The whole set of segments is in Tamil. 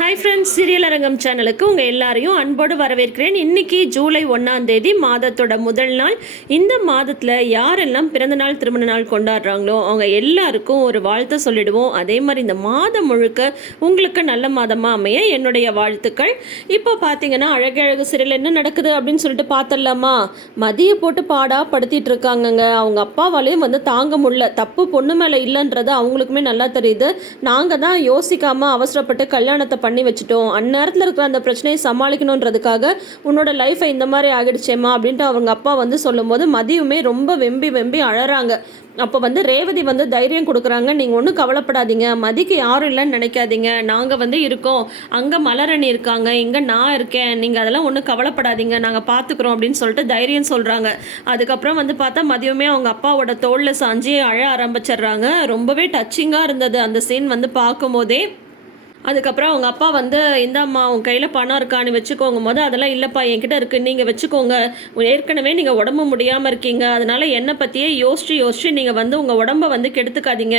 ஹாய் ஃப்ரெண்ட்ஸ், சீரியல் அரங்கம் சேனலுக்கு உங்கள் எல்லாரையும் அன்போடு வரவேற்கிறேன். இன்றைக்கி ஜூலை 1 மாதத்தோட முதல் நாள். இந்த மாதத்தில் யாரெல்லாம் பிறந்தநாள் திருமண நாள் கொண்டாடுறாங்களோ அவங்க எல்லாருக்கும் ஒரு வாழ்த்து சொல்லிடுவோம். அதே மாதிரி இந்த மாதம் முழுக்க உங்களுக்கு நல்ல மாதமாக அமைய என்னுடைய வாழ்த்துக்கள். இப்போ பார்த்தீங்கன்னா அழகழகு சீரியல் என்ன நடக்குது அப்படின்னு சொல்லிட்டு பார்த்துடலாமா? மதியை போட்டு படுத்திட்டு இருக்காங்கங்க. அவங்க அப்பாவாலேயும் தாங்க முடியல. தப்பு பொண்ணு மேலே இல்லைன்றது அவங்களுக்குமே நல்லா தெரியுது. நாங்கள் தான் யோசிக்காமல் அவசரப்பட்டு கல்யாணத்தை பண்ணி வச்சுட்டோம், அந்நேரத்தில் இருக்கிற அந்த பிரச்சனையை சமாளிக்கணுன்றதுக்காக உன்னோட லைஃப்பை இந்த மாதிரி ஆகிடுச்சேம்மா அப்படின்ட்டு அவங்க அப்பா சொல்லும்போது மதியுமே ரொம்ப வெம்பி அழறாங்க. அப்போ ரேவதி தைரியம் கொடுக்குறாங்க. நீங்கள் ஒன்றும் கவலைப்படாதீங்க, மதிக்கு யாரும் இல்லைன்னு நினைக்காதீங்க, நாங்கள் இருக்கோம், அங்கே மலரணி இருக்காங்க, இங்கே நான் இருக்கேன், நீங்கள் அதெல்லாம் ஒன்றும் கவலைப்படாதீங்க, நாங்கள் பார்த்துக்குறோம் அப்படின்னு சொல்லிட்டு தைரியம் சொல்கிறாங்க. அதுக்கப்புறம் பார்த்தா மதியமே அவங்க அப்பாவோட தோளில் சாஞ்சி அழ ஆரம்பிச்சிடுறாங்க. ரொம்பவே டச்சிங்காக இருந்தது அந்த சீன் பார்க்கும்போதே. அதுக்கப்புறம் அவங்க அப்பா இந்தாம்மா உன் கையில் பணம் இருக்கான்னு வச்சுக்கோங்க போது, அதெல்லாம் இல்லைப்பா என்கிட்ட இருக்குது, நீங்கள் வச்சுக்கோங்க, ஏற்கனவே நீங்கள் உடம்பு முடியாமல் இருக்கீங்க, அதனால் என்னை பற்றியே யோசிச்சு நீங்கள் உங்கள் உடம்பை கெடுத்துக்காதீங்க,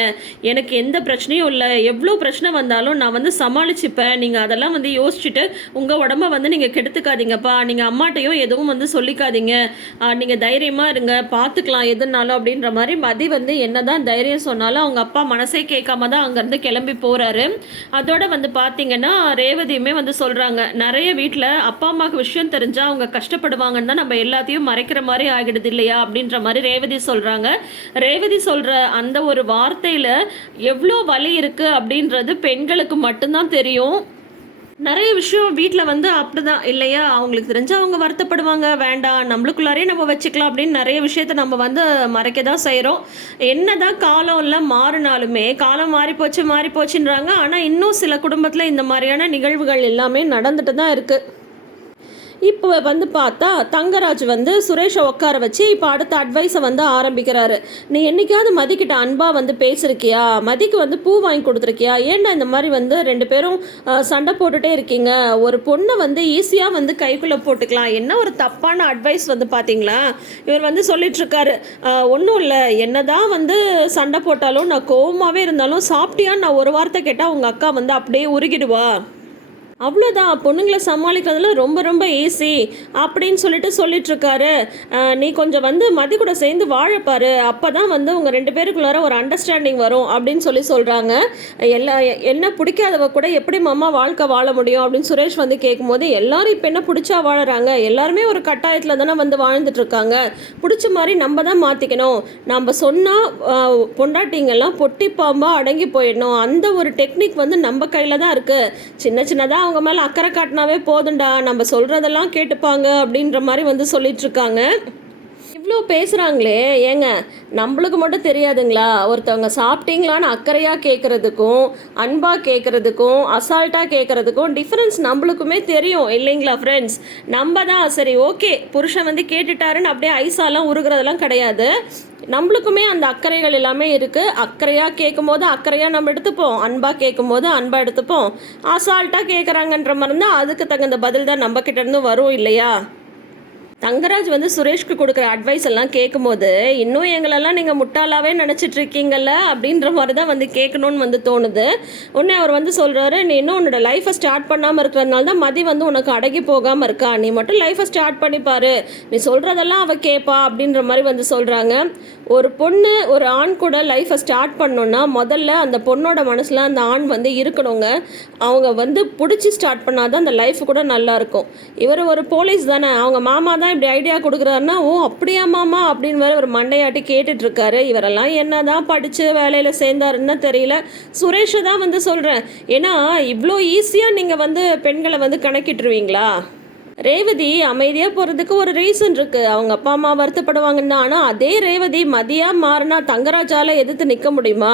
எனக்கு எந்த பிரச்சனையும் இல்லை, எவ்வளோ பிரச்சனை வந்தாலும் நான் சமாளிச்சுப்பேன், நீங்கள் அதெல்லாம் யோசிச்சுட்டு உங்கள் உடம்பை நீங்கள் கெடுத்துக்காதீங்கப்பா, நீங்கள் அம்மாட்டையும் எதுவும் சொல்லிக்காதீங்க, நீங்கள் தைரியமாக இருங்க, பார்த்துக்கலாம் எதுனாலும் அப்படின்ற மாதிரி மதி என்ன தான் தைரியம் சொன்னாலும் அவங்க அப்பா மனசே கேட்காம தான் அங்கேருந்து கிளம்பி போகிறாரு. அதோட பார்த்தீங்கன்னா ரேவதியுமே சொல்கிறாங்க, நிறைய வீட்டில் அப்பா அம்மாவுக்கு விஷயம் தெரிஞ்சால் அவங்க கஷ்டப்படுவாங்கன்னு தான் நம்ம எல்லாத்தையும் மறைக்கிற மாதிரி ஆகிடுது இல்லையா அப்படின்ற மாதிரி ரேவதி சொல்கிறாங்க. ரேவதி சொல்கிற அந்த ஒரு வார்த்தையில் எவ்வளோ வலி இருக்குது அப்படின்றது பெண்களுக்கு மட்டும்தான் தெரியும். நிறைய விஷயம் வீட்டில் அப்படி தான் இல்லையா, அவங்களுக்கு தெரிஞ்சு அவங்க வருத்தப்படுவாங்க, வேண்டாம் நம்மளுக்குள்ளாரே நம்ம வச்சுக்கலாம் அப்படின்னு நிறைய விஷயத்த நம்ம மறைக்க தான் செய்கிறோம். என்ன தான் காலம்லாம் மாறினாலுமே, காலம் மாறி போச்சுன்றாங்க, ஆனால் இன்னும் சில குடும்பத்தில் இந்த மாதிரியான நிகழ்வுகள் எல்லாமே நடந்துட்டு தான் இருக்குது. இப்போ பார்த்தா தங்கராஜ் சுரேஷை உட்கார வச்சு இப்போ அடுத்த அட்வைஸை ஆரம்பிக்கிறாரு. நீ என்றைக்காவது மதிக்கிட்ட அன்பாக பேசியிருக்கியா, மதிக்கு பூ வாங்கி கொடுத்துருக்கியா, ஏன்னா இந்த மாதிரி ரெண்டு பேரும் சண்டை போட்டுகிட்டே இருக்கீங்க, ஒரு பொண்ணை ஈஸியாக கைக்குள்ளே போட்டுக்கலாம், என்ன ஒரு தப்பான அட்வைஸ் பார்த்தீங்களா? இவர் சொல்லிட்டுருக்காரு, ஒன்றும் இல்லை, என்ன தான் சண்டை போட்டாலும் நான் கோவமாகவே இருந்தாலும் சாப்பிட்டியான்னு நான் ஒரு வார்த்தை கேட்டால் உங்கள் அக்கா அப்படியே உருகிடுவா, அவ்வளோதான், பொண்ணுங்களை சமாளிக்கிறதுல ரொம்ப ரொம்ப ஈஸி அப்படின்னு சொல்லிட்டுருக்காரு. நீ கொஞ்சம் மதி கூட சேர்ந்து வாழப்பாரு, அப்போ தான் உங்கள் ரெண்டு பேருக்குள்ளார ஒரு அண்டர்ஸ்டாண்டிங் வரும் அப்படின்னு சொல்கிறாங்க. என்ன பிடிக்காதவ கூட எப்படி மாமா வாழ்க்கை வாழ முடியும் அப்படின்னு சுரேஷ் கேட்கும்போது, எல்லாரும் இப்போ என்ன பிடிச்சா வாழறாங்க, எல்லாருமே ஒரு கட்டாயத்தில் தானே வாழ்ந்துட்டுருக்காங்க, பிடிச்ச மாதிரி நம்ம தான் மாற்றிக்கணும், நம்ம சொன்னால் பொண்டாட்டிங்கெல்லாம் பொட்டி பாம்பாக அடங்கி போயிடணும், அந்த ஒரு டெக்னிக் நம்ம கையில் தான் இருக்குது, சின்னதாக அவங்க மேலே அக்கறை காட்டினாவே போதுண்டா, நம்ம சொல்கிறதெல்லாம் கேட்டுப்பாங்க அப்படின்ற மாதிரி சொல்லிட்டு இருக்காங்க. இவ்வளோ பேசுகிறாங்களே, ஏங்க நம்மளுக்கு மட்டும் தெரியாதுங்களா, ஒருத்தவங்க சாப்பிட்டீங்களான்னு அக்கறையாக கேட்குறதுக்கும் அன்பாக கேட்குறதுக்கும் அசால்ட்டாக கேட்குறதுக்கும் டிஃப்ரென்ஸ் நம்மளுக்குமே தெரியும் இல்லைங்களா ஃப்ரெண்ட்ஸ்? நம்ம தான் சரி ஓகே புருஷன் கேட்டுட்டாருன்னு அப்படியே ஐஸாலாம் உருகிறதெல்லாம் கிடையாது, நம்மளுக்குமே அந்த அக்கறைகள் எல்லாமே இருக்குது. அக்கறையாக கேட்கும் போது அக்கறையாக நம்ம எடுத்துப்போம், அன்பாக கேட்கும் போது அன்பாக எடுத்துப்போம், அசால்ட்டாக கேட்குறாங்கன்ற மாதிரி இருந்தால் அதுக்கு தகுந்த பதில் தான் நம்மக்கிட்டேருந்து வரும் இல்லையா? தங்கராஜ் சுரேஷ்க்கு கொடுக்குற அட்வைஸ் எல்லாம் கேட்கும்போது, இன்னும் எங்களெல்லாம் நீங்கள் முட்டாளாவே நினச்சிட்ருக்கீங்கல்ல அப்படின்ற மாதிரி தான் கேட்கணும்னு தோணுது. உடனே அவர் சொல்கிறாரு, நீ இன்னும் உன்னோட லைஃப்பை ஸ்டார்ட் பண்ணாமல் இருக்கிறதுனால தான் மதி உனக்கு அடங்கி போகாமல் இருக்கா, நீ மட்டும் லைஃப்பை ஸ்டார்ட் பண்ணிப்பாரு, நீ சொல்கிறதெல்லாம் அவள் கேட்பா அப்படின்ற மாதிரி சொல்கிறாங்க. ஒரு பொண்ணு ஒரு ஆண் கூட லைஃப்பை ஸ்டார்ட் பண்ணணுன்னா முதல்ல அந்த பொண்ணோட மனசில் அந்த ஆண் இருக்கணுங்க. அவங்க பிடிச்சி ஸ்டார்ட் பண்ணாதான் அந்த லைஃப் கூட நல்லாயிருக்கும். இவர் ஒரு போலீஸ் தானே, அவங்க மாமா தான் இப்படி ஐடியா கொடுக்குறாருன்னா, ஓ அப்படியா மாமா அப்படின்னு வேறு ஒரு மண்டையாட்டி கேட்டுட்ருக்காரு. இவரெல்லாம் என்ன தான் படித்து வேலையில் சேர்ந்தாருன்னு தெரியல. சுரேஷை தான் சொல்கிறேன், ஏன்னா இவ்வளோ ஈஸியாக நீங்கள் பெண்களை கணக்கிட்டுருவீங்களா? ரேவதி அமைதியாக போகிறதுக்கு ஒரு ரீசன் இருக்குது, அவங்க அப்பா அம்மா வருத்தப்படுவாங்கன்னா. ஆனால் அதே ரேவதி மதியாக மாறினா தங்கராஜால் எதிர்த்து நிற்க முடியுமா?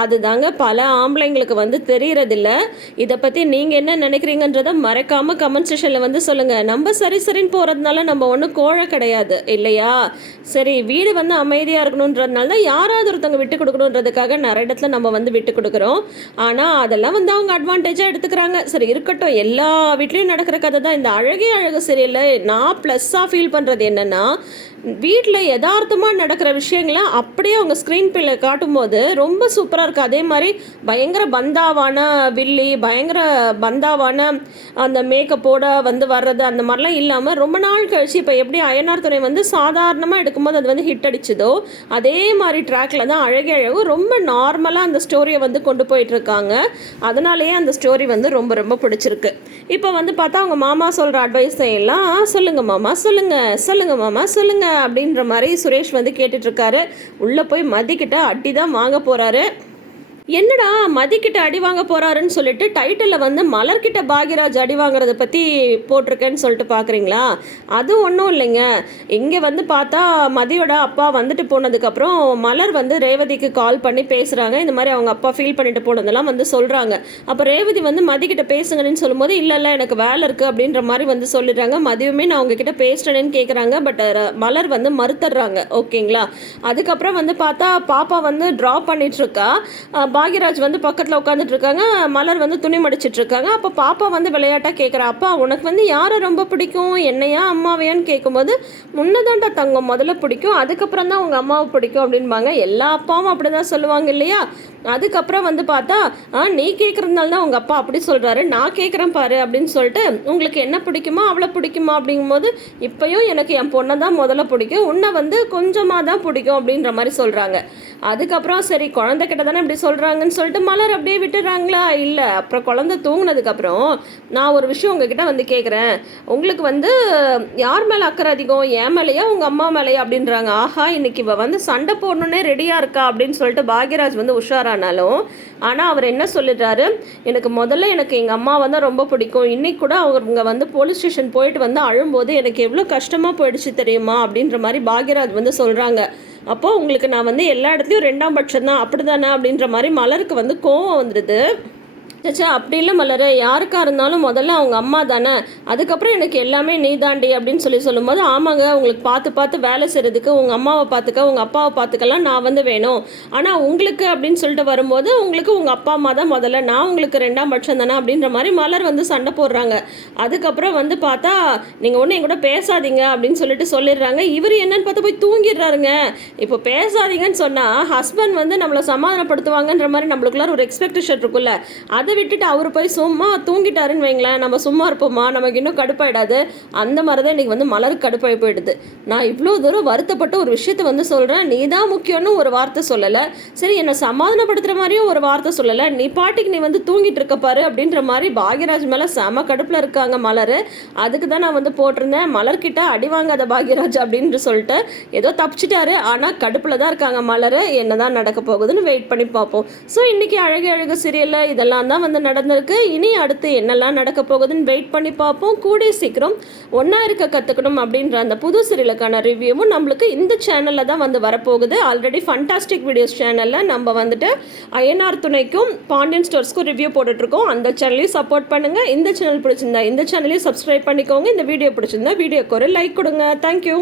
அதுதாங்க பல ஆம்பளைங்களுக்கு தெரிகிறதில்ல. இதை பற்றி நீங்கள் என்ன நினைக்கிறீங்கன்றதை மறைக்காமல் கமெண்ட் செஷனில் சொல்லுங்கள். நம்ம சரின்னு போகிறதுனால நம்ம ஒன்றும் கோழை கிடையாது இல்லையா? சரி, வீடு அமைதியாக இருக்கணுன்றதுனால தான் யாராவது ஒருத்தவங்க விட்டு கொடுக்கணுன்றதுக்காக நிறைய இடத்துல நம்ம விட்டு கொடுக்குறோம். ஆனால் அதெல்லாம் அவங்க அட்வான்டேஜாக எடுத்துக்கிறாங்க. சரி இருக்கட்டும், எல்லா வீட்லேயும் நடக்கிற கதை தான். இந்த அழகே அழகு சீரியலில் நான் ப்ளஸ்ஸாக ஃபீல் பண்ணுறது என்னென்னா, வீட்டில் யதார்த்தமாக நடக்கிற விஷயங்களை அப்படியே அவங்க ஸ்க்ரீன் பிளே காட்டும்போது ரொம்ப சூப்பராக இருக்குது. அதே மாதிரி பயங்கர பந்தாவான வில்லி, பயங்கர பந்தாவான அந்த மேக்கப்போட வர்றது அந்த மாதிரிலாம் இல்லாமல் ரொம்ப நாள் கழிச்சு இப்போ எப்படி அய்யனார் துணை சாதாரணமாக எடுக்கும்போது அது ஹிட் அடிச்சதோ அதே மாதிரி ட்ராக்ல தான் அழகே அழகும் ரொம்ப நார்மலாக அந்த ஸ்டோரியை கொண்டு போயிட்டுருக்காங்க. அதனாலேயே அந்த ஸ்டோரி ரொம்ப ரொம்ப பிடிச்சிருக்கு. இப்போ பார்த்தா அவங்க மாமா சொல்கிற அட்வைஸ் எல்லாம் சொல்லுங்கள் மாமா சொல்லுங்கள் மாமா சொல்லுங்கள் அப்படின்ற மாதிரி சுரேஷ் கேட்டுட்ருக்காரு. உள்ளே போய் மதிக்கிட்ட அடி தான் வாங்க போகிறாரு. என்னடா மதிக்கிட்ட அடி வாங்க போகிறாருன்னு சொல்லிட்டு டைட்டிலில் மலர்கிட்ட பாக்யராஜ் அடி வாங்குறதை பற்றி போட்டிருக்கேன்னு சொல்லிட்டு பார்க்குறீங்களா? அது ஒன்றும் இல்லைங்க. இங்கே பார்த்தா மதியோட அப்பா போனதுக்கப்புறம் மலர் ரேவதிக்கு கால் பண்ணி பேசுகிறாங்க. இந்த மாதிரி அவங்க அப்பா ஃபீல் பண்ணிட்டு போனதெல்லாம் சொல்கிறாங்க. அப்போ ரேவதி மதிக்கிட்ட பேசுங்கன்னு சொல்லும்போது இல்லை எனக்கு வேலை இருக்குது அப்படின்ற மாதிரி சொல்லிடுறாங்க. மதியமே நான் அவங்கக்கிட்ட பேசுகிறேன்னு கேட்குறாங்க. பட் மலர் மறுத்துடுறாங்க. ஓகேங்களா? அதுக்கப்புறம் பார்த்தா பாப்பா ட்ராப் பண்ணிகிட்ருக்கா. பாக்யராஜ் பக்கத்தில் உட்காந்துட்டு இருக்காங்க. மலர் துணி மடிச்சிட்டு இருக்காங்க. அப்போ பாப்பா விளையாட்டாக கேட்குறா, அப்பா உனக்கு யாரை ரொம்ப பிடிக்கும், என்னையா அம்மாவையான்னு கேட்கும்போது முன்னதாண்டா தங்கம் முதல்ல பிடிக்கும், அதுக்கப்புறம் தான் உங்கள் அம்மாவை பிடிக்கும் அப்படின்பாங்க. எல்லா அப்பாவும் அப்படி தான் சொல்லுவாங்க இல்லையா? அதுக்கப்புறம் பார்த்தா நீ கேட்குறதுனால தான் உங்கள் அப்பா அப்படி சொல்கிறாரு, நான் கேட்குறேன் பாரு அப்படின்னு சொல்லிட்டு உங்களுக்கு என்ன பிடிக்குமா அவ்வளோ பிடிக்குமா அப்படிங்கும்போது இப்போயும் எனக்கு என் பொண்ணை தான் முதல்ல பிடிக்கும், உன்னை கொஞ்சமாக தான் பிடிக்கும் அப்படின்ற மாதிரி சொல்கிறாங்க. அதுக்கப்புறம் சரி குழந்தைகிட்ட தானே இப்படி சொல்கிறாங்கன்னு சொல்லிட்டு மலர் அப்படியே விட்டுறாங்களா? இல்லை. அப்புறம் குழந்தை தூங்கினதுக்கப்புறம் நான் ஒரு விஷயம் உங்ககிட்ட கேட்குறேன், உங்களுக்கு யார் மேலே அக்கறை அதிகம், என் மேலேயா உங்கள் அம்மா மேலேயா அப்படின்றாங்க. ஆஹா இன்னைக்கு இவ சண்டை போடணுன்னே ரெடியாக இருக்கா அப்படின்னு சொல்லிட்டு பாக்யராஜ் உஷாரானாலும் ஆனால் அவர் என்ன சொல்லிடுறாரு, எனக்கு எங்கள் அம்மாவை தான் ரொம்ப பிடிக்கும், இன்னைக்கு கூட அவங்க போலீஸ் ஸ்டேஷன் போயிட்டு அழும்போது எனக்கு எவ்வளோ கஷ்டமாக போயிடுச்சு தெரியுமா அப்படின்ற மாதிரி பாக்யராஜ் சொல்கிறாங்க. அப்போது உங்களுக்கு நான் எல்லா இடத்துலையும் 2ஆம் பட்சம் தான் அப்படி தானே அப்படின்ற மாதிரி மலருக்கு கோவம் வந்துடுது. சச்சா அப்படி இல்லை மலர், யாருக்காக இருந்தாலும் முதல்ல அவங்க அம்மா தானே, அதுக்கப்புறம் எனக்கு எல்லாமே நீ தாண்டி அப்படின்னு சொல்லும்போது ஆமாங்க உங்களுக்கு பார்த்து வேலை செய்கிறதுக்கு உங்கள் அம்மாவை பார்த்துக்க உங்கள் அப்பாவை பார்த்துக்கலாம் நான் வேணும், ஆனால் உங்களுக்கு அப்படின்னு சொல்லிட்டு வரும்போது உங்களுக்கு உங்கள் அப்பா அம்மா தான் முதல்ல, நான் உங்களுக்கு 2ஆம் பட்சம் தானே அப்படின்ற மாதிரி மலர் சண்டை போடுறாங்க. அதுக்கப்புறம் பார்த்தா நீங்கள் ஒன்றும் என் கூட பேசாதீங்க அப்படின்னு சொல்லிடுறாங்க. இவர் என்னன்னு பார்த்தா போய் தூங்கிடுறாருங்க. இப்போ பேசாதீங்கன்னு சொன்னால் ஹஸ்பண்ட் நம்மளை சமாதானப்படுத்துவாங்கன்ற மாதிரி நம்மளுக்குள்ளார ஒரு எக்ஸ்பெக்டேஷன் இருக்குல்ல, அதை விட்டுட்டு அவர் போய் சும்மா தூங்கிட்டாருன்னு வைங்களேன், நம்ம சும்மா இருப்போமா, நமக்கு இன்னும் கடுப்பாயிடாது. அந்த மாதிரி தான் இன்றைக்கி மலருக்கு கடுப்பாகி போயிடுது. நான் இவ்வளோ தூரம் வருத்தப்பட்டு ஒரு விஷயத்தை சொல்கிறேன், நீ தான் முக்கியம்னு ஒரு வார்த்தை சொல்லலை, சரி என்னை சமாதானப்படுத்துகிற மாதிரியும் ஒரு வார்த்தை சொல்லலை, நீ பாட்டுக்கு நீ தூங்கிட்டு இருக்கப்பாரு அப்படின்ற மாதிரி பாக்யராஜ் மேலே செம கடுப்பில் இருக்காங்க மலர். அதுக்கு தான் நான் போட்டிருந்தேன் மலர்கிட்ட அடி வாங்காத பாக்யராஜ் அப்படின்னு சொல்லிட்டு. ஏதோ தப்பிச்சிட்டாரு, ஆனால் கடுப்பில் தான் இருக்காங்க மலர். என்ன தான் நடக்க போகுதுன்னு வெயிட் பண்ணி பார்ப்போம். ஸோ இன்றைக்கி அழகு அழகு சீரியலில் இதெல்லாம் தான் நடந்திருக்கு. இனி அடுத்து என்னெல்லாம் நடக்க போகுதுன்னு வெயிட் பண்ணி பார்ப்போம். கூடிய சீக்கிரம் ஒன்றா இருக்க கற்றுக்கணும் அப்படின்ற அந்த புது சீரியலுக்கான ரிவ்யூவும் நம்மளுக்கு இந்த சேனலில் தான் வரப்போகுது. ஆல்ரெடி ஃபண்டாஸ்டிக் வீடியோஸ் சேனலில் நம்ம அய்யனார் துணைக்கும் பாண்டியன் ஸ்டோர்ஸ்க்கும் ரிவ்யூ போட்டுட்ருக்கோம். அந்த சேனலையும் சப்போர்ட் பண்ணுங்கள். இந்த சேனல் பிடிச்சிருந்தா இந்த சேனலையும் சப்ஸ்கிரைப் பண்ணிக்கோங்க. இந்த வீடியோ பிடிச்சிருந்தா வீடியோக்கு ஒரு லைக் கொடுங்க. தேங்க்யூ.